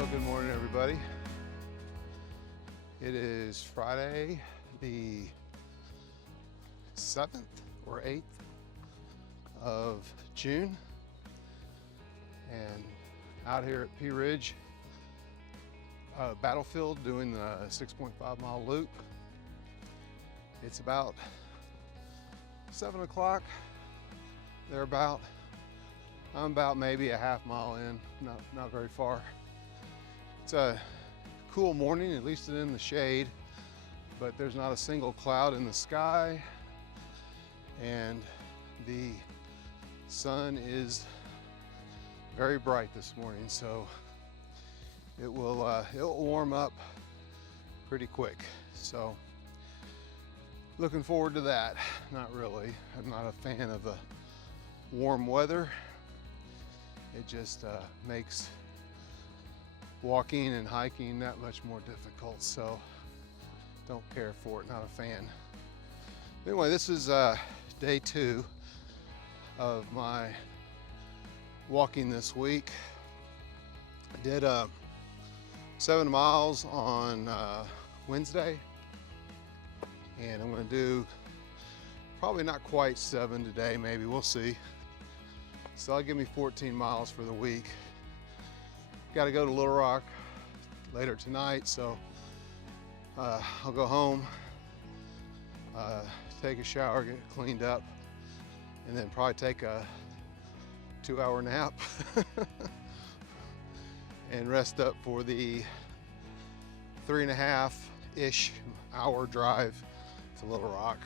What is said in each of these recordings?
Well, good morning, everybody. It is Friday, the 7th or 8th of June, and out here at Pea Ridge Battlefield doing the 6.5 mile loop. It's about 7 o'clock, thereabout. I'm about maybe a half mile in, not very far. It's a cool morning, at least it's in the shade, but there's not a single cloud in the sky, and the sun is very bright this morning, so it'll warm up pretty quick. So looking forward to that. Not really. I'm not a fan of the warm weather. It just makes walking and hiking that much more difficult, so don't care for it, not a fan. Anyway, this is day 2 of my walking this week. I did 7 miles on Wednesday, and I'm going to do probably not quite 7 today, maybe, we'll see. So that'll give me 14 miles for the week. Got to go to Little Rock later tonight, so I'll go home, take a shower, get cleaned up, and then probably take a 2-hour nap and rest up for the 3.5-ish hour drive to Little Rock.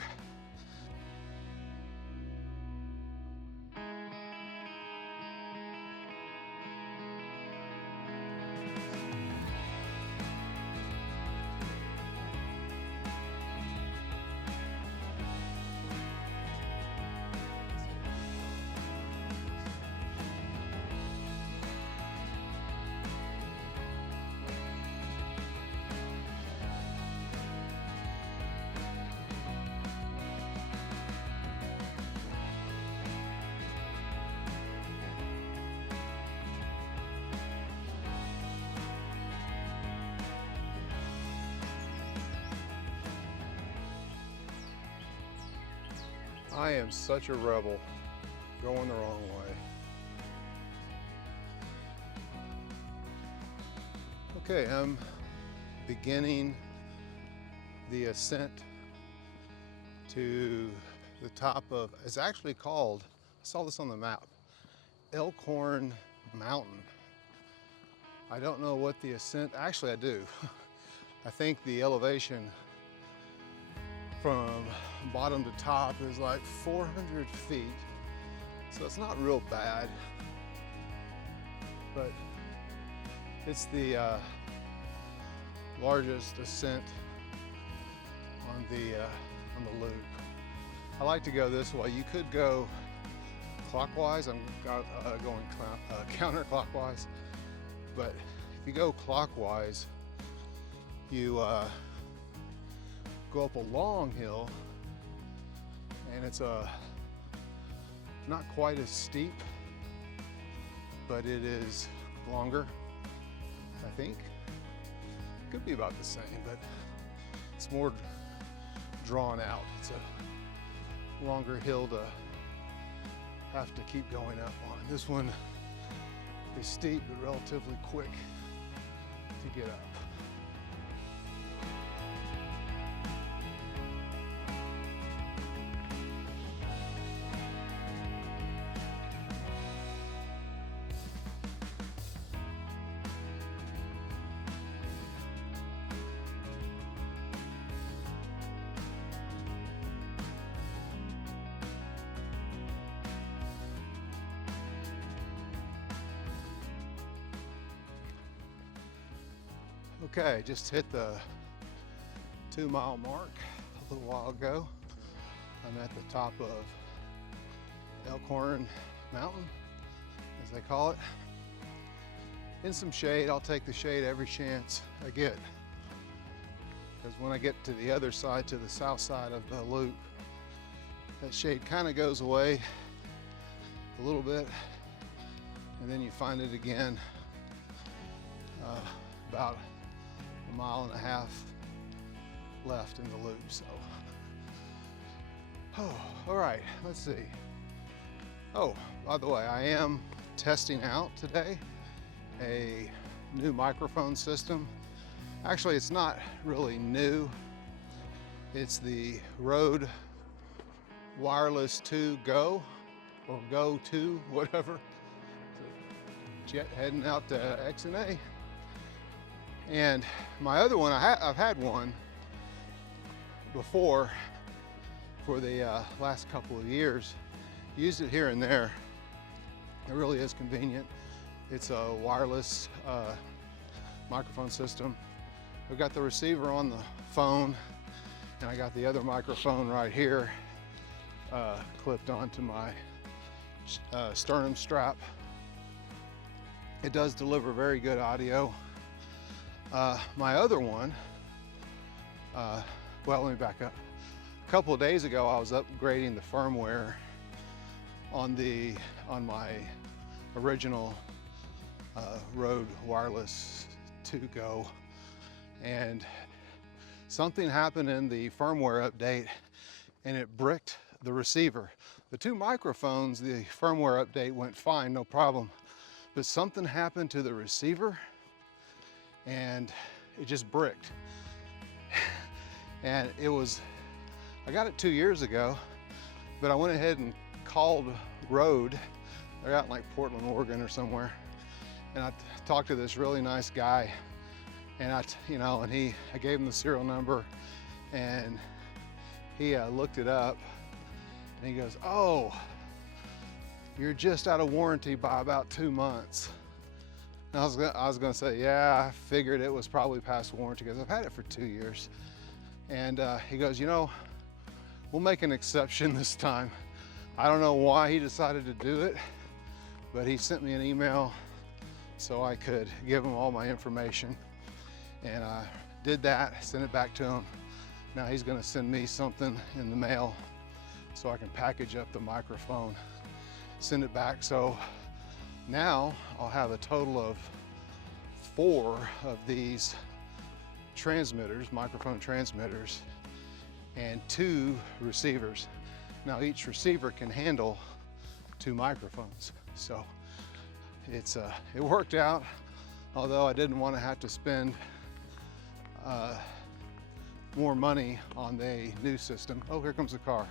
I am such a rebel, going the wrong way. Okay, I'm beginning the ascent to the top of, it's actually called, I saw this on the map, Elkhorn Mountain. I don't know what the ascent, actually I do. I think the elevation from bottom to top is like 400 feet. So it's not real bad, but it's the largest ascent on the loop. I like to go this way. You could go clockwise. I'm going counterclockwise, but if you go clockwise, you go up a long hill, and it's not quite as steep, but it is longer, I think. Could be about the same, but it's more drawn out. It's a longer hill to have to keep going up on. This one is steep, but relatively quick to get up. Okay, just hit the 2-mile mark a little while ago. I'm at the top of Elkhorn Mountain, as they call it. In some shade. I'll take the shade every chance I get, because when I get to the other side, to the south side of the loop, that shade kind of goes away a little bit, and then you find it again about a mile and a half left in the loop. So, all right, let's see. Oh, by the way, I am testing out today a new microphone system. Actually, it's not really new. It's the Rode Wireless 2 Go, or Go 2, whatever. Jet heading out to X&A. And my other one, I've had one before for the last couple of years. Used it here and there. It really is convenient. It's a wireless microphone system. I've got the receiver on the phone, and I got the other microphone right here clipped onto my sternum strap. It does deliver very good audio. My other one, well, let me back up. A couple of days ago, I was upgrading the firmware on my original Rode Wireless 2 Go, and something happened in the firmware update, and it bricked the receiver. The two microphones, the firmware update went fine, no problem, but something happened to the receiver, and it just bricked. And I got it 2 years ago, but I went ahead and called Rode. They're out in like Portland, Oregon or somewhere. And I talked to this really nice guy, and I gave him the serial number, and he looked it up, and he goes, "Oh, you're just out of warranty by about 2 months." And I was gonna say, yeah, I figured it was probably past warranty because I've had it for 2 years. And he goes, we'll make an exception this time. I don't know why he decided to do it, but he sent me an email so I could give him all my information. And I did that, sent it back to him. Now he's gonna send me something in the mail so I can package up the microphone, send it back. So now I'll have a total of 4 of these transmitters, microphone transmitters, and 2 receivers. Now each receiver can handle 2 microphones. So it worked out, although I didn't want to have to spend more money on the new system. Oh, here comes the car.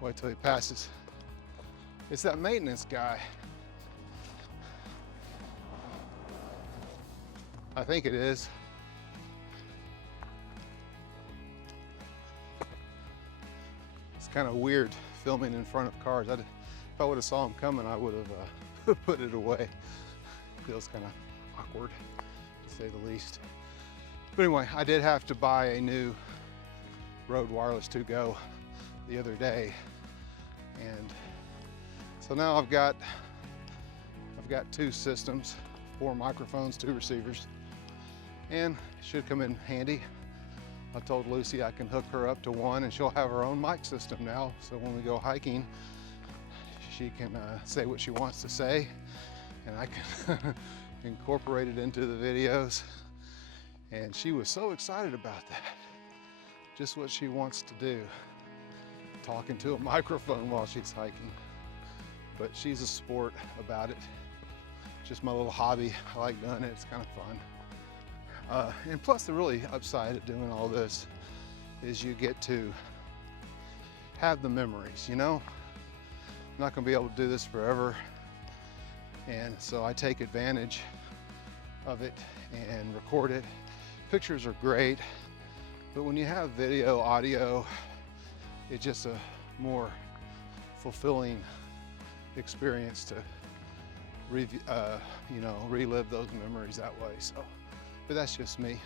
Wait till he passes. It's that maintenance guy. I think it is. It's kind of weird filming in front of cars. If I would have saw him coming, I would have put it away. Feels kind of awkward, to say the least. But anyway, I did have to buy a new Rode Wireless 2 Go the other day, and so now I've got 2 systems, 4 microphones, 2 receivers, and it should come in handy. I told Lucy I can hook her up to one, and she'll have her own mic system now. So when we go hiking, she can say what she wants to say, and I can incorporate it into the videos. And she was so excited about that. Just what she wants to do, talking to a microphone while she's hiking. But she's a sport about it. Just my little hobby. I like doing it. It's kind of fun. And plus, the really upside of doing all this is you get to have the memories, I'm not going to be able to do this forever. And so I take advantage of it and record it. Pictures are great, but when you have video, audio, it's just a more fulfilling experience to relive those memories that way. So, but that's just me.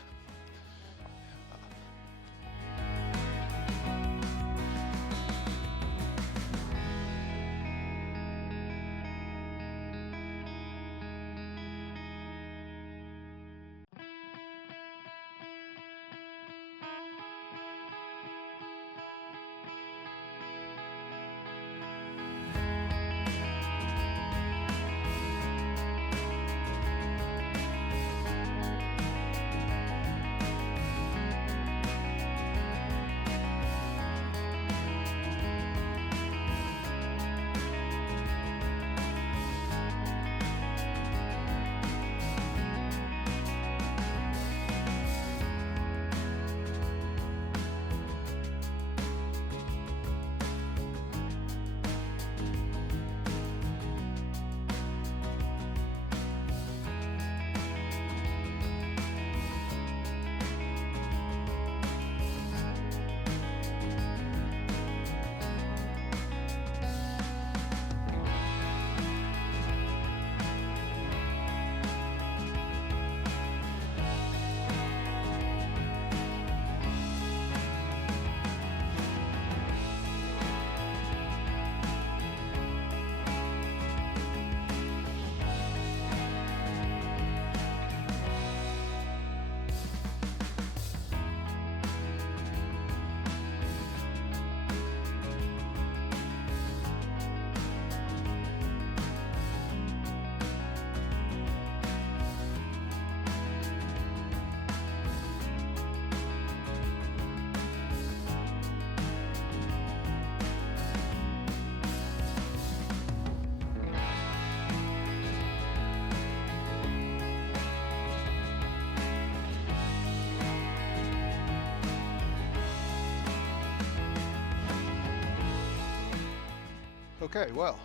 Okay, well,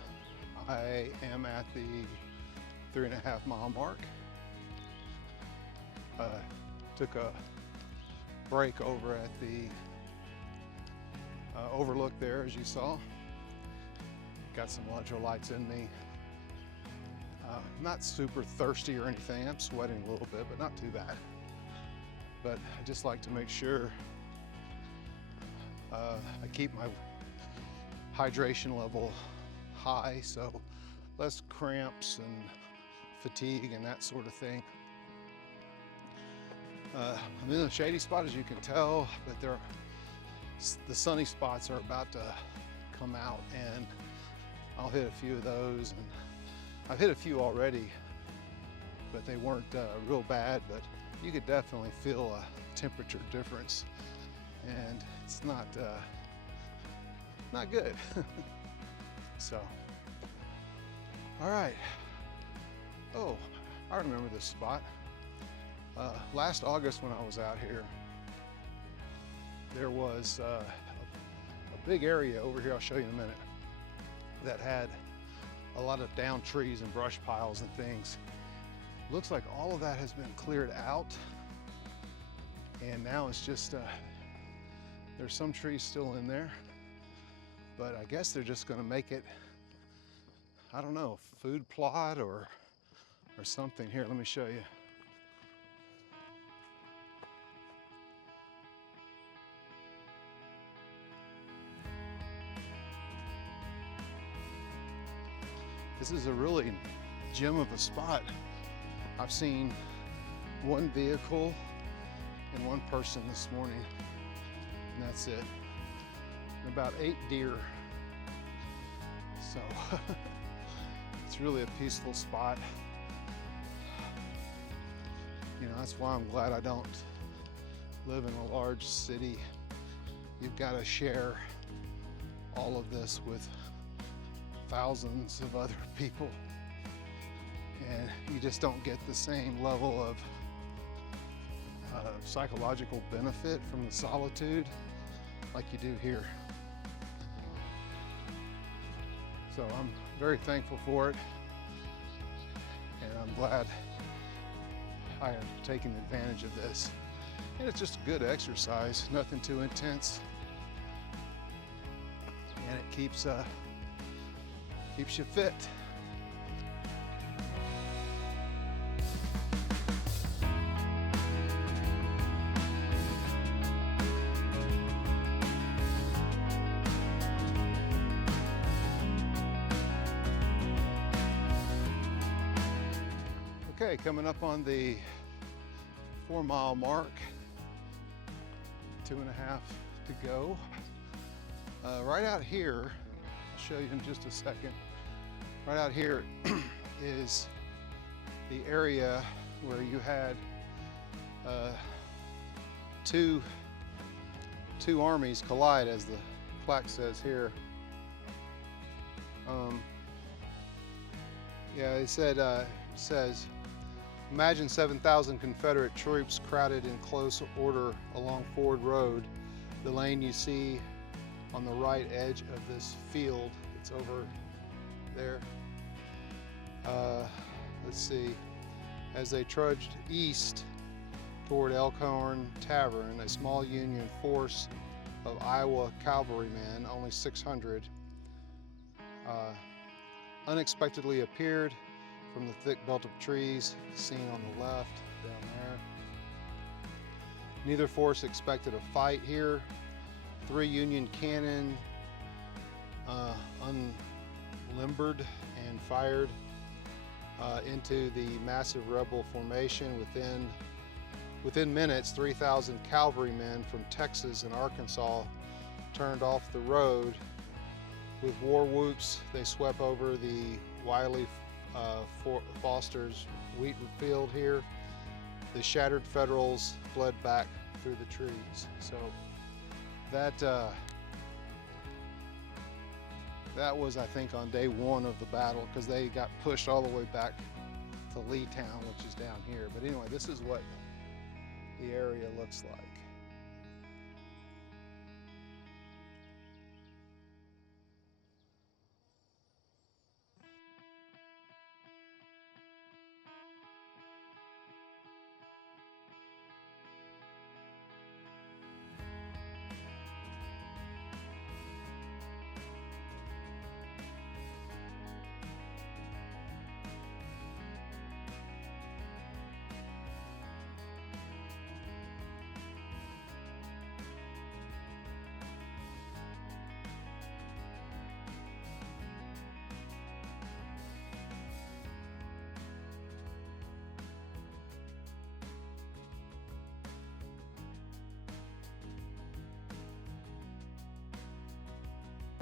I am at the 3.5 mile mark. Took a break over at the overlook there, as you saw. Got some electrolytes in me. Not super thirsty or anything. I'm sweating a little bit, but not too bad. But I just like to make sure I keep my hydration level high, so less cramps and fatigue and that sort of thing. I'm in a shady spot, as you can tell, but the sunny spots are about to come out, and I'll hit a few of those. And I've hit a few already, but they weren't real bad, but you could definitely feel a temperature difference, and it's not good. So, all right. Oh, I remember this spot. Last August when I was out here, there was a big area over here, I'll show you in a minute, that had a lot of downed trees and brush piles and things. Looks like all of that has been cleared out, and now it's just, there's some trees still in there, but I guess they're just gonna make it, I don't know, food plot or something. Here, let me show you. This is a really gem of a spot. I've seen one vehicle and one person this morning, and that's it. And about 8 deer. So it's really a peaceful spot. You know, that's why I'm glad I don't live in a large city. You've got to share all of this with thousands of other people, and you just don't get the same level of psychological benefit from the solitude like you do here. So I'm very thankful for it, and I'm glad I have taken advantage of this. And it's just good exercise, nothing too intense, and it keeps you fit. Okay, coming up on the 4 mile mark, 2.5 to go. Right out here, I'll show you in just a second. Right out here is the area where you had two armies collide, as the plaque says here. Yeah, it says, imagine 7,000 Confederate troops crowded in close order along Ford Road, the lane you see on the right edge of this field. It's over there. Let's see. As they trudged east toward Elkhorn Tavern, a small Union force of Iowa cavalrymen, only 600, unexpectedly appeared from the thick belt of trees seen on the left down there. Neither force expected a fight here. 3 Union cannon unlimbered and fired into the massive rebel formation. Within minutes, 3,000 cavalrymen from Texas and Arkansas turned off the road. With war whoops, they swept over the Wiley Foster's wheat field here. The shattered Federals fled back through the trees. So that was, I think, on day 1 of the battle, because they got pushed all the way back to Leetown, which is down here. But anyway, this is what the area looks like.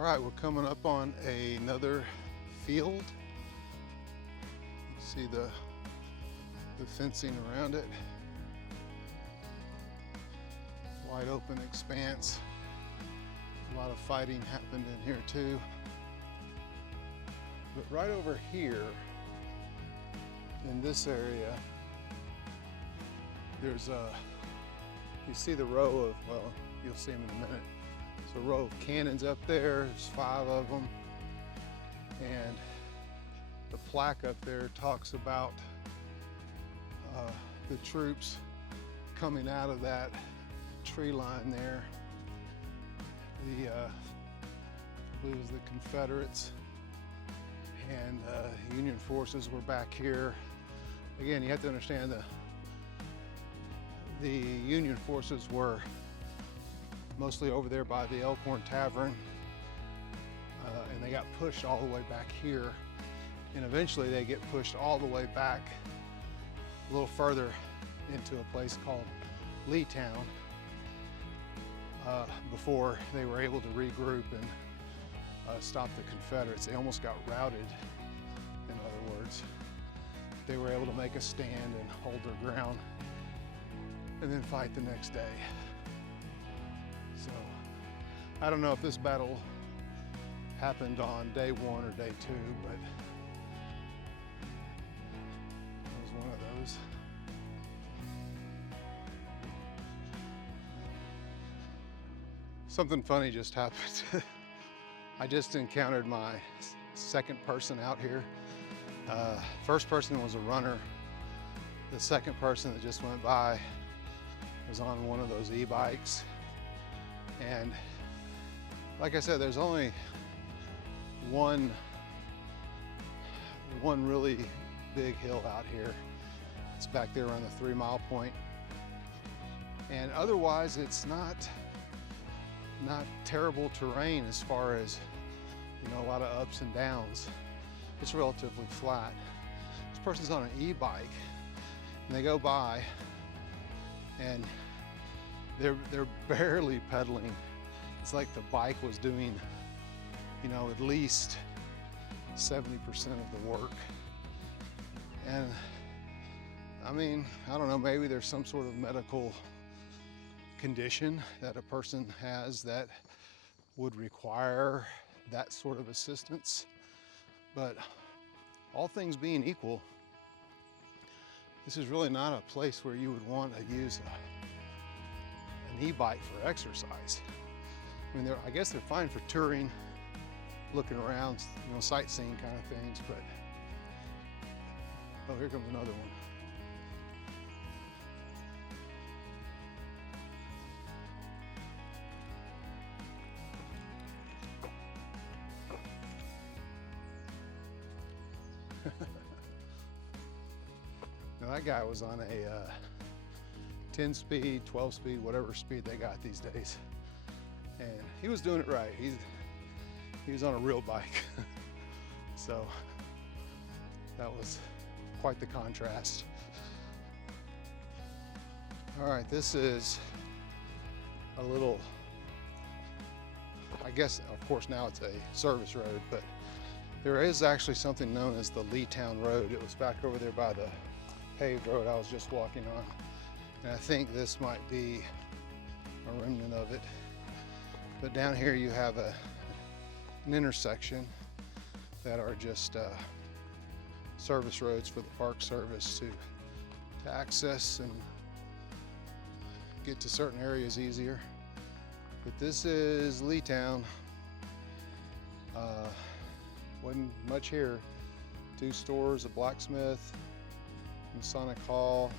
All right, we're coming up on another field. You see the fencing around it. Wide open expanse. A lot of fighting happened in here too. But right over here, in this area, there's you see the row of, well, you'll see them in a minute. There's a row of cannons up there, there's 5 of them. And the plaque up there talks about the troops coming out of that tree line there. I believe it was the Confederates and Union forces were back here. Again, you have to understand the Union forces were mostly over there by the Elkhorn Tavern, and they got pushed all the way back here, and eventually they get pushed all the way back a little further into a place called Leetown before they were able to regroup and stop the Confederates. They almost got routed, in other words. They were able to make a stand and hold their ground and then fight the next day. So I don't know if this battle happened on day 1 or day 2, but it was one of those. Something funny just happened. I just encountered my second person out here. First person was a runner. The second person that just went by was on one of those e-bikes. And like I said, there's only one really big hill out here. It's back there around the 3 mile point. And otherwise it's not terrible terrain as far as, you know, a lot of ups and downs. It's relatively flat. This person's on an e-bike and they go by and they're barely pedaling. It's like the bike was doing, you know, at least 70% of the work. And I mean, I don't know, maybe there's some sort of medical condition that a person has that would require that sort of assistance. But all things being equal, this is really not a place where you would want to use an e-bike for exercise. I mean, I guess they're fine for touring, looking around, you know, sightseeing kind of things, but, oh, here comes another one. Now that guy was on a 10 speed, 12 speed, whatever speed they got these days. And he was doing it right. He was on a real bike. So that was quite the contrast. All right, this is a little, I guess, of course now it's a service road, but there is actually something known as the Leetown Road. It was back over there by the paved road I was just walking on. And I think this might be a remnant of it. But down here you have an intersection that are just service roads for the Park Service to access and get to certain areas easier. But this is Leetown. Wasn't much here. 2 stores, a blacksmith, Masonic Hall,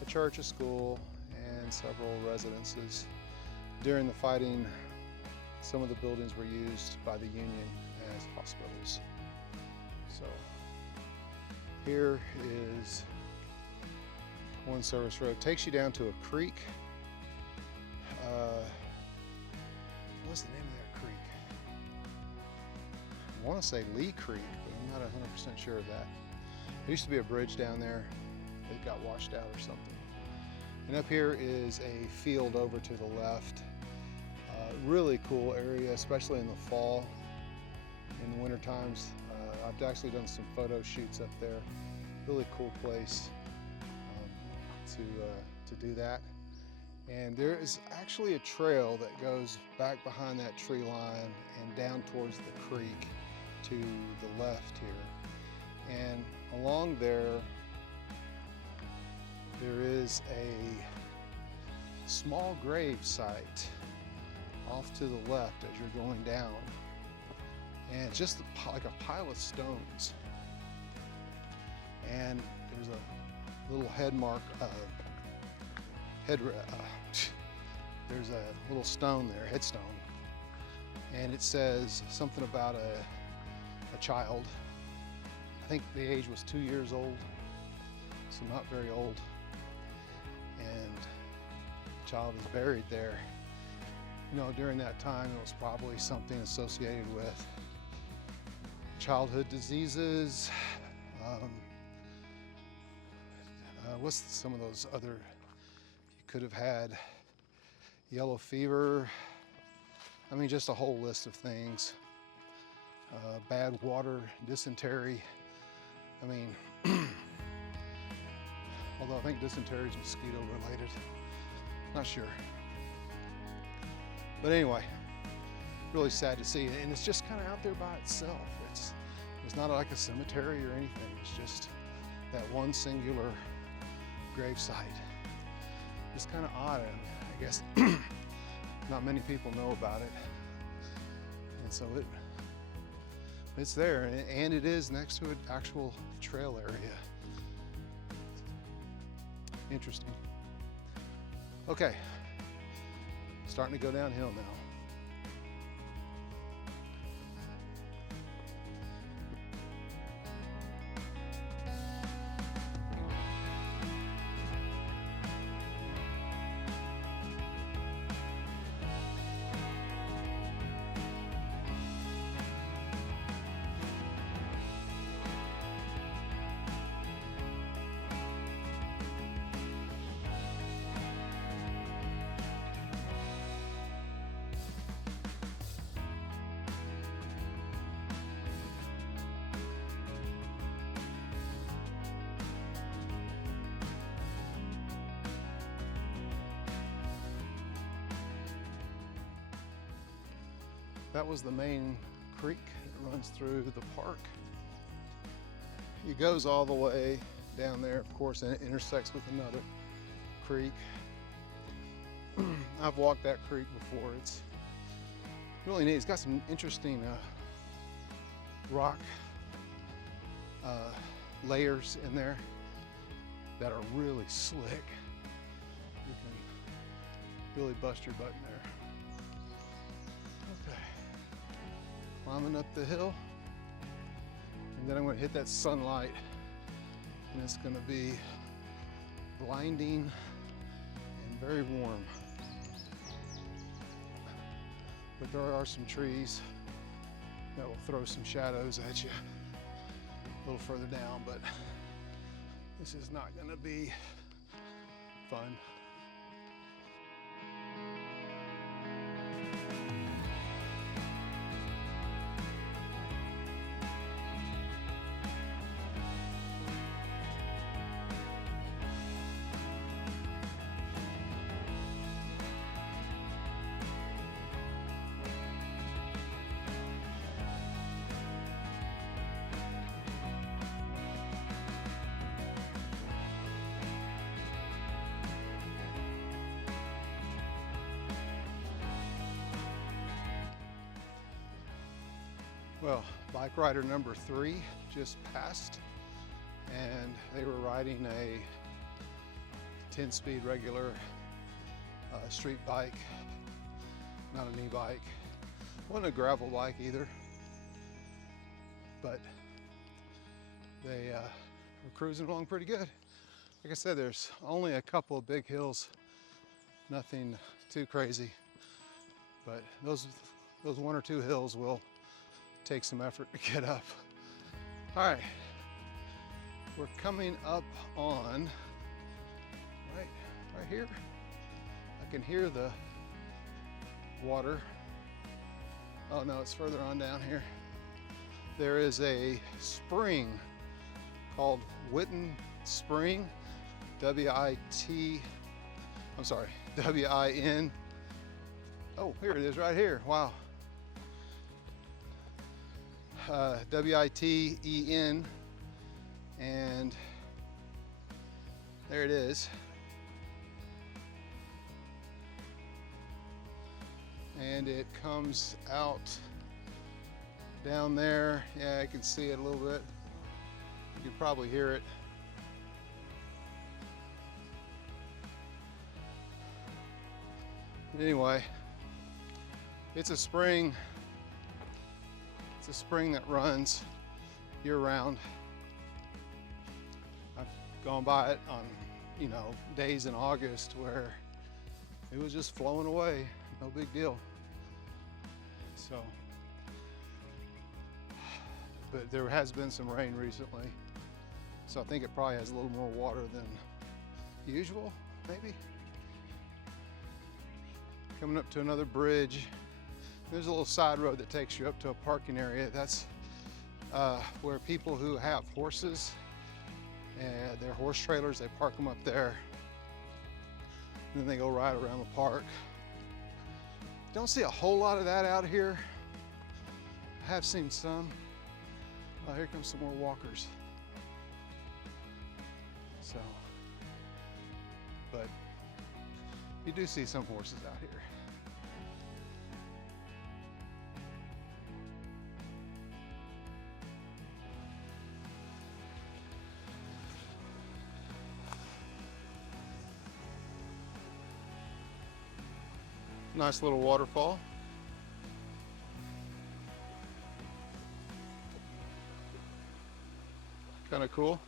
a church, a school, and several residences. During the fighting, some of the buildings were used by the Union as hospitals. So here is one service road. Takes you down to a creek. What's the name of that creek? I want to say Lee Creek, but I'm not 100% sure of that. There used to be a bridge down there. It got washed out or something. And up here is a field over to the left. Really cool area, especially in the fall. In the winter times, I've actually done some photo shoots up there. Really cool place to do that. And there is actually a trail that goes back behind that tree line and down towards the creek to the left here. And along there, there is a small grave site off to the left as you're going down. And it's just like a pile of stones. And there's a little head mark, there's a little stone there, headstone. And it says something about a child. I think the age was 2 years old, so not very old. And the child is buried there. You know, during that time, it was probably something associated with childhood diseases. What's some of those other, you could have had yellow fever. I mean, just a whole list of things. Bad water, dysentery. I mean, although I think dysentery is mosquito related. Not sure. But anyway, really sad to see. And it's just kind of out there by itself. It's not like a cemetery or anything. It's just that one singular grave site. It's kind of odd, and I guess not many people know about it. And so it's there, and it is next to an actual trail area. Interesting. Okay, starting to go downhill now. That was the main creek that runs through the park. It goes all the way down there, of course, and it intersects with another creek. I've walked that creek before. It's really neat. It's got some interesting rock layers in there that are really slick. You can really bust your butt in there. Okay. Climbing up the hill, and then I'm going to hit that sunlight, and it's going to be blinding and very warm. But there are some trees that will throw some shadows at you a little further down, but this is not going to be fun. Well, bike rider number 3 just passed, and they were riding a 10-speed regular street bike, not an e-bike. Wasn't a gravel bike either, but they were cruising along pretty good. Like I said, there's only a couple of big hills, nothing too crazy, but those 1 or 2 hills will take some effort to get up. All right, we're coming up on right here. I can hear the water. Oh no, it's further on down here. There is a spring called Witten Spring, W-I-T, I'm sorry, W-I-N. Oh, here it is right here, wow. W-I-T-E-N, and there it is. And it comes out down there. Yeah, I can see it a little bit. You can probably hear it. Anyway, it's a spring. It's a spring that runs year-round. I've gone by it on, you know, days in August where it was just flowing away, no big deal. So, but there has been some rain recently, so I think it probably has a little more water than usual, maybe. Coming up to another bridge. There's a little side road that takes you up to a parking area. That's where people who have horses and their horse trailers, they park them up there. And then they go ride around the park. Don't see a whole lot of that out here. I have seen some. Oh, here comes some more walkers. So, but you do see some horses out here. Nice little waterfall. Kind of cool.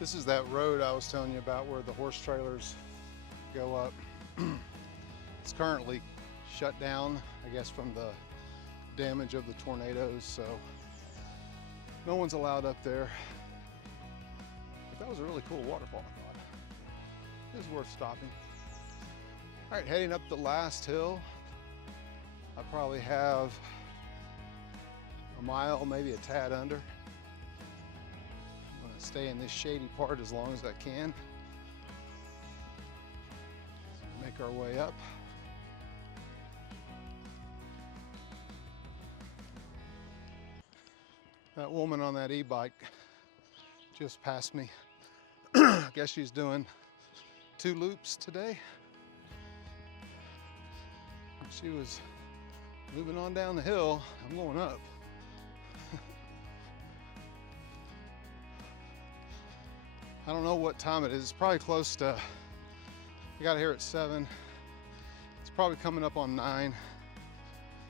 This is that road I was telling you about where the horse trailers go up. It's currently shut down, I guess, from the damage of the tornadoes, so no one's allowed up there. But that was a really cool waterfall, I thought. It was worth stopping. All right, heading up the last hill. I probably have a mile, maybe a tad under. I'm gonna stay in this shady part as long as I can. Make our way up. That woman on that e-bike just passed me. I guess she's doing 2 loops today. She was moving on down the hill. I'm going up. I don't know what time it is. It's probably close to, I got here at 7. It's probably coming up on 9.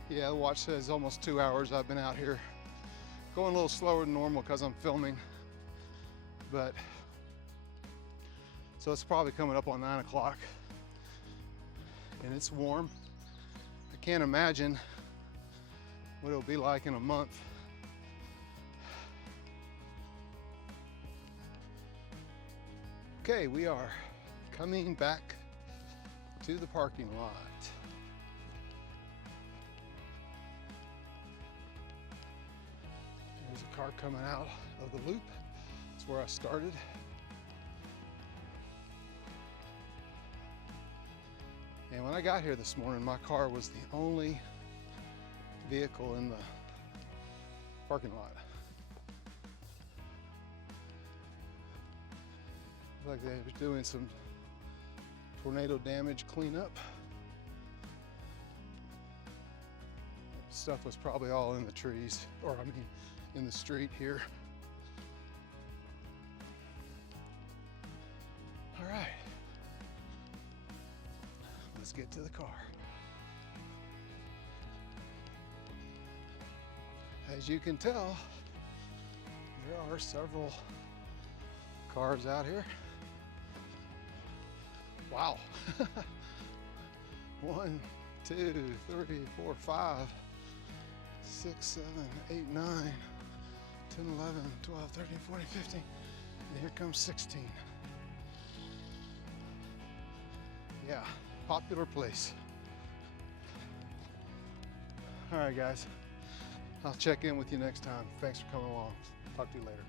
Yeah, the watch says almost 2 hours I've been out here. Going a little slower than normal because I'm filming, but so it's probably coming up on 9 o'clock, and it's warm. I can't imagine what it'll be like in a month. Okay, we are coming back to the parking lot. There's a car coming out of the loop. That's where I started. And when I got here this morning, my car was the only vehicle in the parking lot. Like they were doing some tornado damage cleanup. Stuff was probably all in the trees, or I mean, in the street here. All right, let's get to the car. As you can tell, there are several cars out here. Wow. 1, 2, 3, 4, 5, 6, 7, 8, 9, 10, 11, 12, 13, 14, 15. And here comes 16. Yeah, popular place. All right, guys. I'll check in with you next time. Thanks for coming along. Talk to you later.